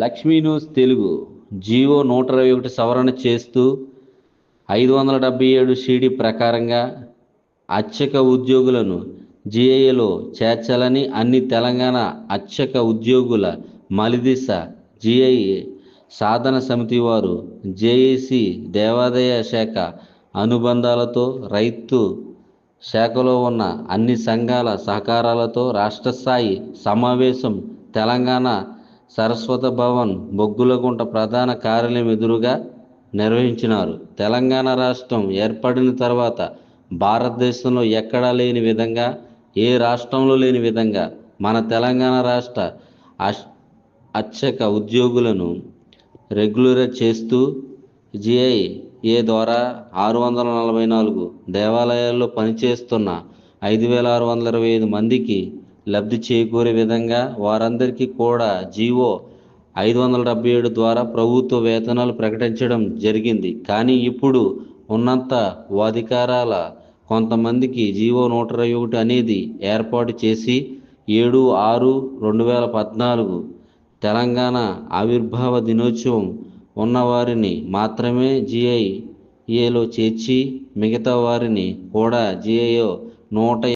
Lakshmi news Telugu GO 121 సవరణ చేస్తూ 577 CD ప్రకారంగా అర్చక ఉద్యోగులను జీఏలో చేర్చాలని అన్ని తెలంగాణ అర్చక ఉద్యోగుల మలిదశ జీఐ సాధన సమితి వారు జేఏసీ దేవాదాయ శాఖ అనుబంధాలతో రైతు శాఖలో ఉన్న అన్ని సంఘాల సహకారాలతో రాష్ట్ర స్థాయి సమావేశం తెలంగాణ సరస్వత భవన్ బొగ్గులగుంట ప్రధాన కార్యాలయం ఎదురుగా నిర్వహించినారు. తెలంగాణ రాష్ట్రం ఏర్పడిన తర్వాత భారతదేశంలో ఎక్కడా లేని విధంగా, ఏ రాష్ట్రంలో లేని విధంగా మన తెలంగాణ రాష్ట్ర అర్చక ఉద్యోగులను రెగ్యులర్ చేస్తూ జీఐఏ ద్వారా 644 దేవాలయాల్లో పనిచేస్తున్న 5625 మందికి లబ్ధి చేకూరే విధంగా వారందరికీ కూడా జీవో 577 ద్వారా ప్రభుత్వ వేతనాలు ప్రకటించడం జరిగింది. కానీ ఇప్పుడు ఉన్నంత అధికారాల కొంతమందికి జీవో 121 అనేది ఏర్పాటు చేసి 7/6/2014 తెలంగాణ ఆవిర్భావ దినోత్సవం ఉన్నవారిని మాత్రమే జీఐఏలో చేర్చి మిగతా వారిని కూడా జీఐలో 100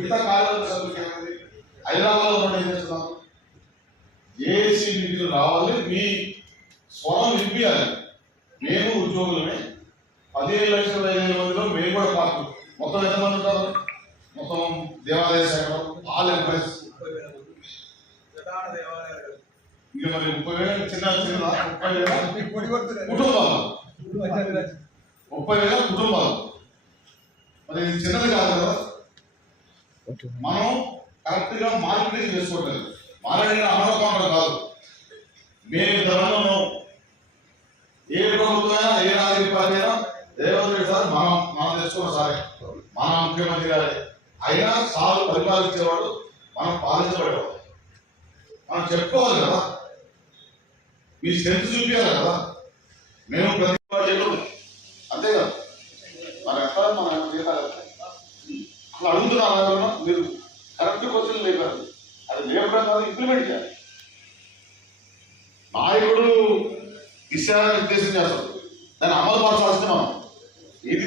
మిగతా కార్యాలయ సభ్యులకి హైదరాబాద్ ఏం చేస్తున్నాం? ఏసీ నిధులు రావాలి, మీ స్వరం వినిపించాలి. మేము ఉద్యోగులమే 15,05,000 మందిలో మేము కూడా పార్టీ. మొత్తం ఎంతమంది ఉంటారు? మొత్తం దేవాలయ శాఖలో ఆల్ ఎంప్లాయీస్ ఇక మరి 30,000 చిన్న 30,000 కుటుంబాలు 30,000 కుటుంబాలు. మరి ఇది చిన్నది కాదు కదా. మనం కరెక్ట్ గా మార్కెటింగ్ చేసుకోవట్లేదు. మార్కెటింగ్ అమలుకోవడం కాదు. మేము ధరలను ఏ ప్రభుత్వమైనా ఏ రాజకీయ పార్టీ అయినా రేవంత్ రెడ్డి సార్ మనం తెచ్చుకున్న సారే, మన ముఖ్యమంత్రి గారే. అయినా సార్ పరిపాలించేవాడు, మనం పాలించబడేవాడు. మనం చెప్పుకోవాలి కదా, మీ స్ట్రెంత్ చూపించాలి కదా. మేము ప్రతి పార్టీలో అంతే కదా. మరి ఎక్కడ మన జీతాలు అట్లా అడుగుతున్నా. మీరు కరెక్ట్ క్వశ్చన్ లేపారు, అది లేపడం కాదు, ఇంప్లిమెంట్ చేయాలి. నాయకుడు విషయాన్ని నిర్దేశం చేస్తాడు, దాన్ని అమలు పరచాల్సింది మనం. ఇది